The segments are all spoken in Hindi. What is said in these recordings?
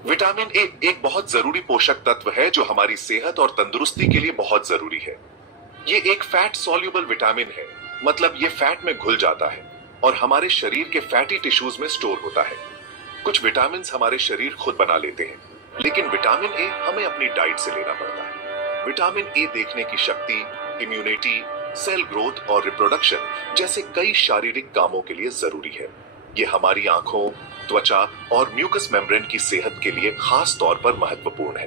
विटामिन ए एक बहुत जरूरी पोषक तत्व है जो हमारी सेहत और तंदुरुस्ती के लिए बहुत जरूरी है। ये एक फैट सॉल्युबल विटामिन है, मतलब ये फैट में घुल जाता है और हमारे शरीर के फैटी टिश्यूज में स्टोर होता है। कुछ विटामिन हमारे शरीर खुद बना लेते हैं, लेकिन विटामिन ए हमें अपनी डाइट से लेना पड़ता है। विटामिन ए देखने की शक्ति, इम्यूनिटी, सेल ग्रोथ और रिप्रोडक्शन जैसे कई शारीरिक कामों के लिए जरूरी है। ये हमारी आंखों, त्वचा और म्यूकस मेम्ब्रेन की सेहत के लिए खास तौर पर महत्वपूर्ण है।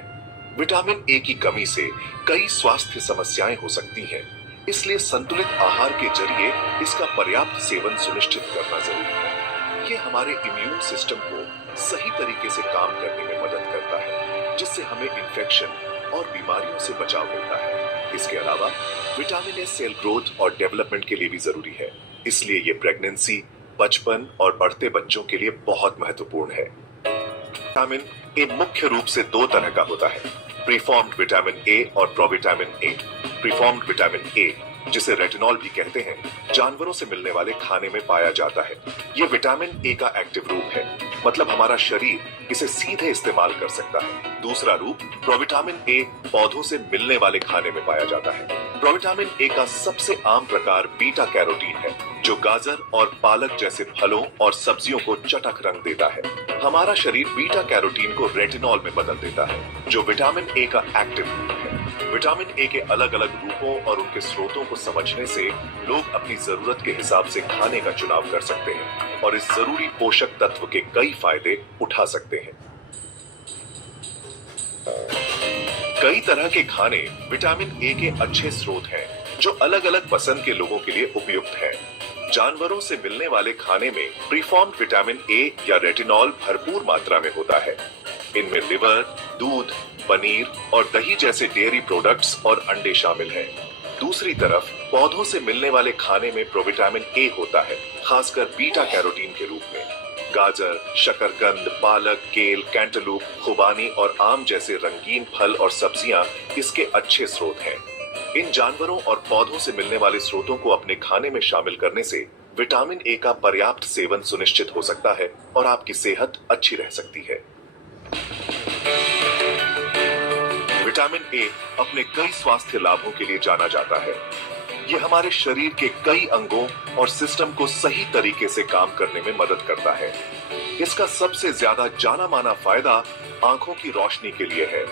विटामिन ए की कमी से कई स्वास्थ्य समस्याएं हो सकती हैं, इसलिए संतुलित आहार के जरिए इसका पर्याप्त सेवन सुनिश्चित करना जरूरी है। ये हमारे इम्यून सिस्टम को सही तरीके से काम करने में मदद करता है, जिससे हमें इन्फेक्शन और बीमारियों से बचाव मिलता है। इसके अलावा विटामिन ए सेल ग्रोथ और डेवलपमेंट के लिए भी जरूरी है, इसलिए ये प्रेगनेंसी, बचपन और बढ़ते बच्चों के लिए बहुत महत्वपूर्ण है। विटामिन ए मुख्य रूप से दो तरह का होता है, प्रीफॉर्म्ड विटामिन ए और provitamin A. Performed vitamin A, जिसे रेटिनॉल भी कहते हैं, जानवरों से मिलने वाले खाने में पाया जाता है। ये विटामिन ए का एक्टिव रूप है, मतलब हमारा शरीर इसे सीधे इस्तेमाल कर सकता है। दूसरा रूप प्रोविटामिन ए पौधों से मिलने वाले खाने में पाया जाता है। प्रोविटामिन ए का सबसे आम प्रकार बीटा कैरोटीन है, जो गाजर और पालक जैसे फलों और सब्जियों को चटक रंग देता है। हमारा शरीर बीटा कैरोटीन को रेटिनॉल में बदल देता है, जो विटामिन ए का एक्टिव रूप है। विटामिन ए के अलग अलग रूपों और उनके स्रोतों को समझने से लोग अपनी जरूरत के हिसाब से खाने का चुनाव कर सकते हैं और इस जरूरी पोषक तत्व के कई फायदे उठा सकते हैं। कई तरह के खाने विटामिन ए के अच्छे स्रोत हैं, जो अलग अलग पसंद के लोगों के लिए उपयुक्त हैं। जानवरों से मिलने वाले खाने में प्रीफॉर्म्ड विटामिन ए या रेटिनॉल भरपूर मात्रा में होता है। इनमें लिवर, दूध, पनीर और दही जैसे डेयरी प्रोडक्ट्स और अंडे शामिल हैं। दूसरी तरफ पौधों से मिलने वाले खाने में प्रोविटामिन ए होता है, खासकर बीटा कैरोटीन के रूप में। गाजर, शकरकंद, पालक, केल, कैंटलूप, खुबानी और आम जैसे रंगीन फल और सब्जियां इसके अच्छे स्रोत हैं। इन जानवरों और पौधों से मिलने वाले स्रोतों को अपने खाने में शामिल करने से विटामिन ए का पर्याप्त सेवन सुनिश्चित हो सकता है और आपकी सेहत अच्छी रह सकती है। विटामिन ए अपने कई स्वास्थ्य लाभों के लिए जाना जाता है। यह हमारे शरीर के कई अंगों और सिस्टम को सही तरीके से काम करने में मदद करता है। इसका सबसे ज्यादा जाना माना फायदा आंखों की रोशनी के लिए है।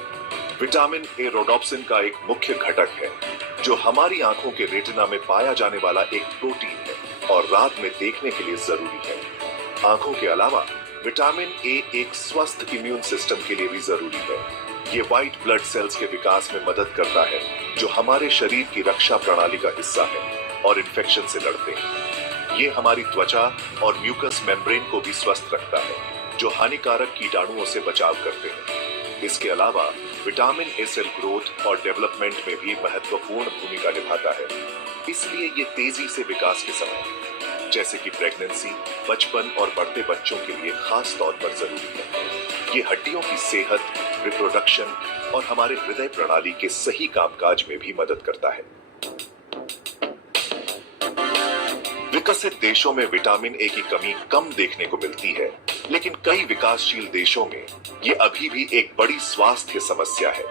विटामिन ए रोडोप्सिन का एक मुख्य घटक है, जो हमारी आंखों के रेटिना में पाया जाने वाला एक प्रोटीन है और रात में देखने के लिए जरूरी है। आंखों के अलावा विटामिन ए एक स्वस्थ इम्यून सिस्टम के लिए भी जरूरी है। ये व्हाइट ब्लड सेल्स के विकास में मदद करता है, जो हमारे शरीर की रक्षा प्रणाली का हिस्सा है और इन्फेक्शन से लड़ते हैं। ये हमारी त्वचा और म्यूकस मेम्ब्रेन को भी स्वस्थ रखता है, जो हानिकारक कीटाणुओं से बचाव करते हैं। इसके अलावा विटामिन ए सेल ग्रोथ और डेवलपमेंट में भी महत्वपूर्ण भूमिका निभाता है, इसलिए ये तेजी से विकास के समय, जैसे कि प्रेगनेंसी, बचपन और बढ़ते बच्चों के लिए खास तौर पर जरूरी है। ये हड्डियों की सेहत, रिप्रोडक्शन और हमारे हृदय प्रणाली के सही कामकाज में भी मदद करता है। विकसित देशों में विटामिन ए की कमी कम देखने को मिलती है, लेकिन कई विकासशील देशों में ये अभी भी एक बड़ी स्वास्थ्य समस्या है।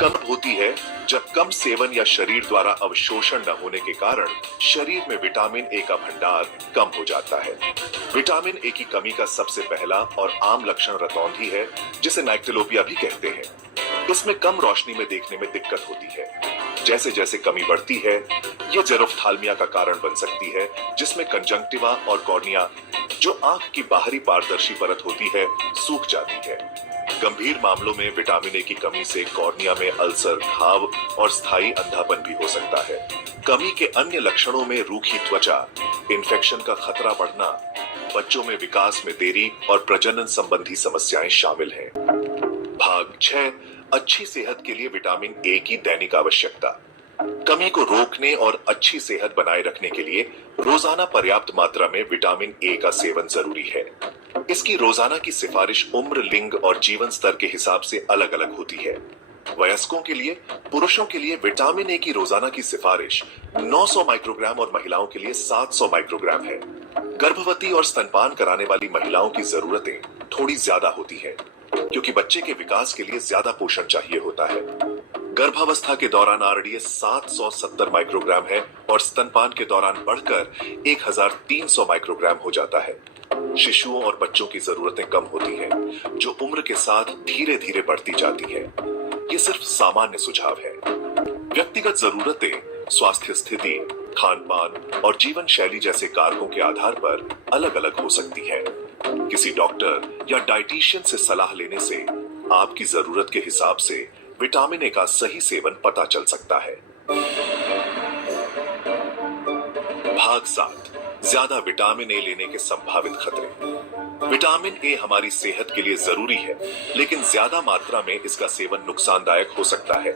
कम होती है जब कम सेवन या शरीर द्वारा अवशोषण न होने के कारण शरीर में विटामिन ए का भंडार कम हो जाता है। विटामिन ए की कमी का सबसे पहला और आम लक्षण रतौंधी है, जिसे नाइक्टिलोपिया भी कहते हैं। इसमें कम रोशनी में देखने में दिक्कत होती है। जैसे जैसे कमी बढ़ती है, यह जेरोफ्थाल्मिया का कारण बन सकती है, जिसमें कंजंक्टिवा और कॉर्निया, जो आंख की बाहरी पारदर्शी परत होती है, सूख जाती है। गंभीर मामलों में विटामिन ए की कमी से कॉर्निया में अल्सर, घाव और स्थायी अंधापन भी हो सकता है। कमी के अन्य लक्षणों में रूखी त्वचा, इन्फेक्शन का खतरा बढ़ना, बच्चों में विकास में देरी और प्रजनन संबंधी समस्याएं शामिल हैं। भाग 6, अच्छी सेहत के लिए विटामिन ए की दैनिक आवश्यकता। कमी को रोकने और अच्छी सेहत बनाए रखने के लिए रोजाना पर्याप्त मात्रा में विटामिन ए का सेवन जरूरी है। इसकी रोजाना की सिफारिश उम्र, लिंग और जीवन स्तर के हिसाब से अलग अलग होती है। वयस्कों के लिए, पुरुषों के लिए विटामिन ए की रोजाना की सिफारिश 900 माइक्रोग्राम और महिलाओं के लिए 700 माइक्रोग्राम है। गर्भवती और स्तनपान कराने वाली महिलाओं की जरूरतें थोड़ी ज्यादा होती हैं। क्योंकि बच्चे के विकास के लिए ज्यादा पोषण चाहिए होता है। गर्भावस्था के दौरान आरडीएस 770 माइक्रोग्राम है और स्तनपान के दौरान बढ़कर 1300 माइक्रोग्राम हो जाता है। शिशुओं और बच्चों की जरूरतें कम होती हैं, जो उम्र के साथ धीरे धीरे बढ़ती जाती है। ये सिर्फ सामान्य सुझाव है। व्यक्तिगत जरूरतें स्वास्थ्य स्थिति, खान पान और जीवन शैली जैसे कारकों के आधार पर अलग अलग हो सकती है। किसी डॉक्टर या डाइटिशियन से सलाह लेने से आपकी जरूरत के हिसाब से विटामिन ए का सही सेवन पता चल सकता है। भाग 7, ज्यादा विटामिन ए लेने के संभावित खतरे। विटामिन ए हमारी सेहत के लिए जरूरी है, लेकिन ज्यादा मात्रा में इसका सेवन नुकसानदायक हो सकता है।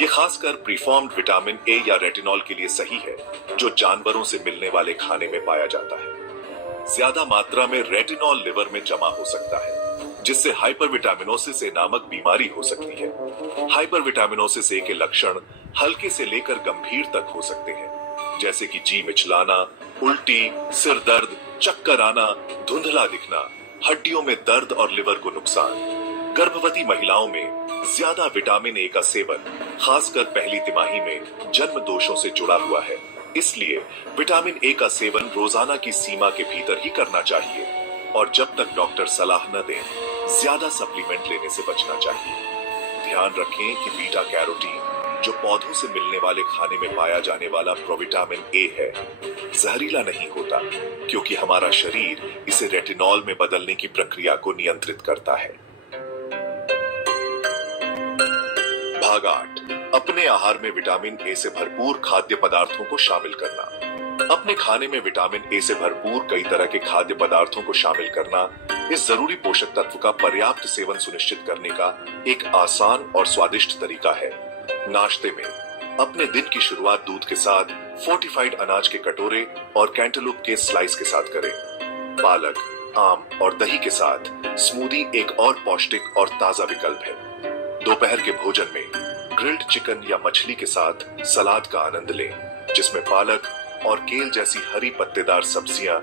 ये खासकर प्रीफॉर्म्ड विटामिन ए या रेटिनॉल के लिए सही है, जो जानवरों से मिलने वाले खाने में पाया जाता है। ज्यादा मात्रा में रेटिनॉल लिवर में जमा हो सकता है, जिससे हाइपरविटामिनोसिस ए नामक बीमारी हो सकती है। हाइपरविटामिनोसिस ए के लक्षण हल्के से लेकर गंभीर तक हो सकते हैं, जैसे कि जी मिचलाना, उल्टी, सिर दर्द, चक्कर आना, धुंधला दिखना, हड्डियों में दर्द और लिवर को नुकसान। गर्भवती महिलाओं में ज्यादा विटामिन ए का सेवन, खासकर पहली तिमाही में जन्म दोषों से जुड़ा हुआ है। इसलिए विटामिन ए का सेवन रोजाना की सीमा के भीतर ही करना चाहिए और जब तक डॉक्टर सलाह न दें, ज्यादा सप्लीमेंट लेने से बचना चाहिए। ध्यान रखें कि बीटा कैरोटीन, जो पौधों से मिलने वाले खाने में पाया जाने वाला प्रोविटामिन ए है, जहरीला नहीं होता, क्योंकि हमारा शरीर इसे रेटिनॉल में बदलने की प्रक्रिया को नियंत्रित करता है। भाग 8, अपने आहार में विटामिन ए से भरपूर खाद्य पदार्थों को शामिल करना। अपने खाने में विटामिन ए से भरपूर कई तरह के खाद्य पदार्थों को शामिल करना इस जरूरी पोषक तत्व का पर्याप्त सेवन सुनिश्चित करने का एक आसान और स्वादिष्ट तरीका है। नाश्ते में अपने दिन की शुरुआत दूध के साथ फोर्टिफाइड अनाज के कटोरे और कैंटलूप के स्लाइस के साथ करें। पालक, आम और दही के साथ स्मूदी एक और पौष्टिक और ताजा विकल्प है। दोपहर के भोजन में ग्रिल्ड चिकन या मछली के साथ सलाद का आनंद लें, जिसमें पालक और केल जैसी हरी पत्तेदार सब्जियां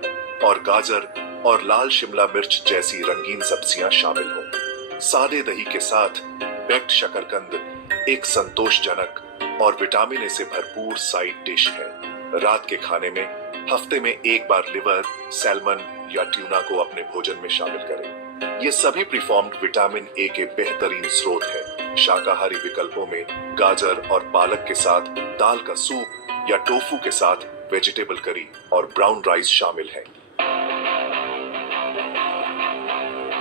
और गाजर और लाल शिमला मिर्च जैसी रंगीन सब्जियां शामिल हों। सादे दही के साथ बेक्ड शकरकंद एक संतोषजनक और विटामिन ए से भरपूर साइड डिश है। रात के खाने में हफ्ते में एक बार लिवर, सैल्मन या ट्यूना को अपने भोजन में शामिल करें। ये सभी प्रीफॉर्म्ड विटामिन ए के बेहतरीन स्रोत हैं। शाकाहारी विकल्पों में गाजर और पालक के साथ दाल का सूप या टोफू के साथ वेजिटेबल करी और ब्राउन राइस शामिल है।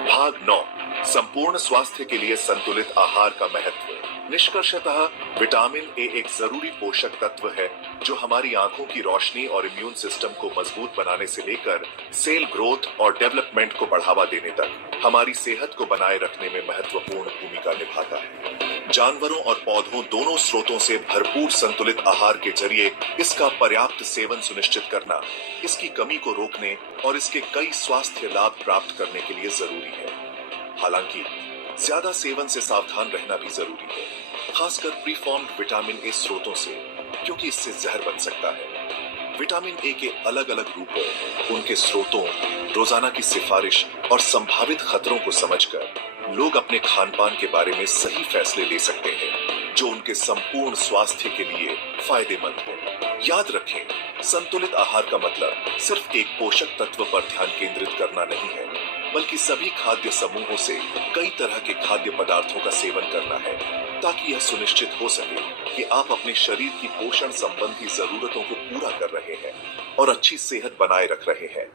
भाग 9, संपूर्ण स्वास्थ्य के लिए संतुलित आहार का महत्व। निष्कर्षतः विटामिन ए एक जरूरी पोषक तत्व है, जो हमारी आंखों की रोशनी और इम्यून सिस्टम को मजबूत बनाने से लेकर सेल ग्रोथ और डेवलपमेंट को बढ़ावा देने तक हमारी सेहत को बनाए रखने में महत्वपूर्ण भूमिका निभाता है। जानवरों और पौधों दोनों स्रोतों से भरपूर संतुलित आहार के जरिए इसका पर्याप्त सेवन सुनिश्चित करना इसकी कमी को रोकने और इसके कई स्वास्थ्य लाभ प्राप्त करने के लिए जरूरी है। हालांकि ज्यादा सेवन से सावधान रहना भी जरूरी है, खासकर प्रीफॉर्म्ड विटामिन ए स्रोतों से, क्योंकि इससे जहर बन सकता है। विटामिन ए के अलग अलग रूपों, उनके स्रोतों, रोजाना की सिफारिश और संभावित खतरों को समझकर लोग अपने खान पान के बारे में सही फैसले ले सकते हैं, जो उनके संपूर्ण स्वास्थ्य के लिए फायदेमंद हो। याद रखें, संतुलित आहार का मतलब सिर्फ एक पोषक तत्व पर ध्यान केंद्रित करना नहीं है, बल्कि सभी खाद्य समूहों से कई तरह के खाद्य पदार्थों का सेवन करना है, ताकि यह सुनिश्चित हो सके कि आप अपने शरीर की पोषण संबंधी जरूरतों को पूरा कर रहे हैं और अच्छी सेहत बनाए रख रहे हैं।